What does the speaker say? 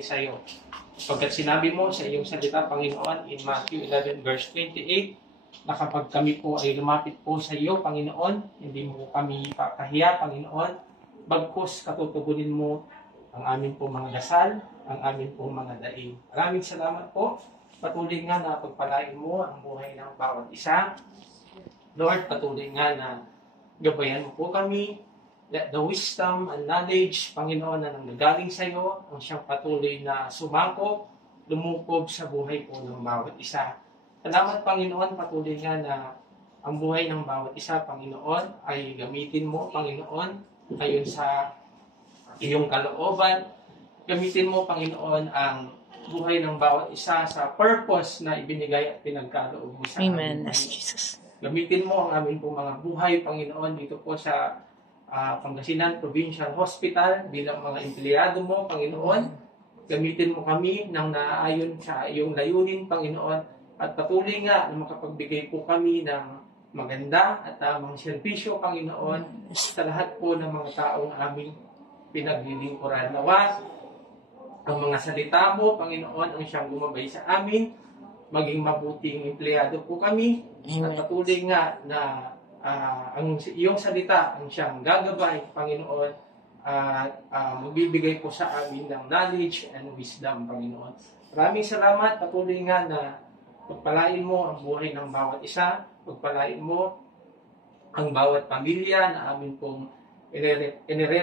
sa iyo. Pagkat sinabi mo sa iyong salita, Panginoon, in Matthew 11 verse 28, na kapag kami po ay lumapit po sa iyo, Panginoon, hindi mo kami pakahiya, Panginoon, bagkus katutugunin mo ang amin po mga dasal, ang amin po mga daing. Maraming salamat po. Patuloy nga na pagpalain mo ang buhay ng bawat isa. Lord, patuloy nga na gabayan mo po kami. Let the wisdom and knowledge, Panginoon, na nanggagaling sa iyo, ang siyang patuloy na sumako, lumukob sa buhay po ng bawat isa. Salamat, Panginoon, patuloy nga na ang buhay ng bawat isa, Panginoon, ay gamitin mo, Panginoon, ayon sa iyong kalooban. Gamitin mo, Panginoon, ang buhay ng bawat isa sa purpose na ibinigay at pinagkaloob mo sa Amen. amin. Yes, Jesus. Gamitin mo ang aming pong mga buhay, Panginoon, dito po sa Pangasinan Provincial Hospital bilang mga empleyado mo, Panginoon. Gamitin mo kami ng naaayon sa iyong layunin, Panginoon, at patuloy nga na makapagbigay po kami ng maganda at tamang serbisyo, Panginoon, sa lahat po ng mga taong aming pinaglilingkuran. Nawa, ang mga salita mo, Panginoon, ang siyang gumabay sa amin, maging mabuting empleyado po kami, at patuloy nga na ang iyong salita ang siyang gagabay, Panginoon, at magbibigay po sa amin ng knowledge and wisdom, Panginoon. Maraming salamat, patuloy nga na pagpalain mo ang buhay ng bawat isa, pagpalain mo ang bawat pamilya na amin pong inire